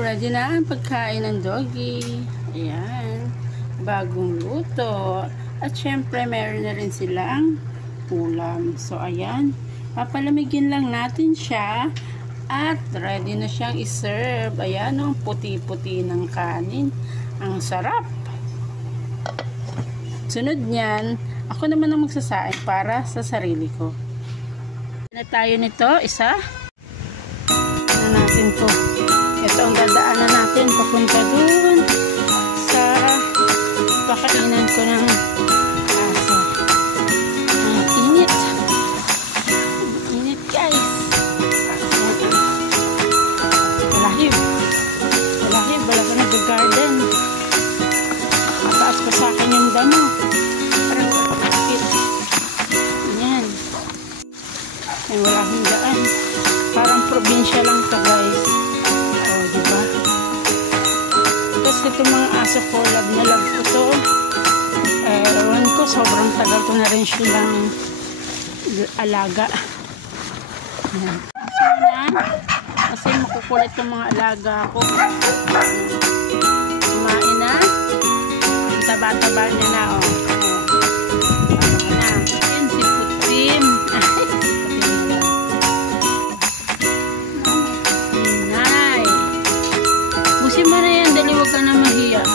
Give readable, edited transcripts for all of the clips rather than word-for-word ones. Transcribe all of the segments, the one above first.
Ready na ang pagkain ng doggy. Ayan. Bagong luto. At syempre, meron na rin silang ulam. So, ayan. Papalamigin lang natin siya. At ready na siyang iserve. Ayan, ang puti-puti ng kanin. Ang sarap. Sunod niyan, ako naman ang magsasaing para sa sarili ko. Na tayo nito, isa. Ano natin to? Ito ang dadaanan natin papunta dun sa pakainan ko ng aso. Ang init. Init, guys. Malahib. Malahib. Wala ko nag-garden. Mataas pa sa akin yung damo. Parang sakit. Ayan. Ay, wala akong daan. Parang probinsya lang to, guys. Diba? Tapos itong mga aso ko, love na love ko to. Ewan ko, sobrang tagal ko na rin silang alaga. Ayan. Kasi makukulit yung mga alaga ko. Kumain na. Ang taba-taba niya na, oh. Ayan si Putim. Busin mo na yan, dali, huwag ka na mahiya.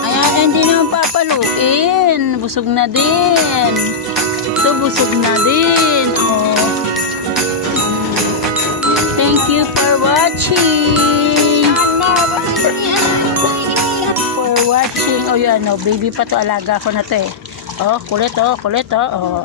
Ayan, hindi naman papaluin. Busog na din. So, busog na din. Oh. Thank you for watching. For watching. Oh, yan, oh, baby pa to. Alaga ko na to eh. Oh, kulit, oh, kulit, oh. Oh.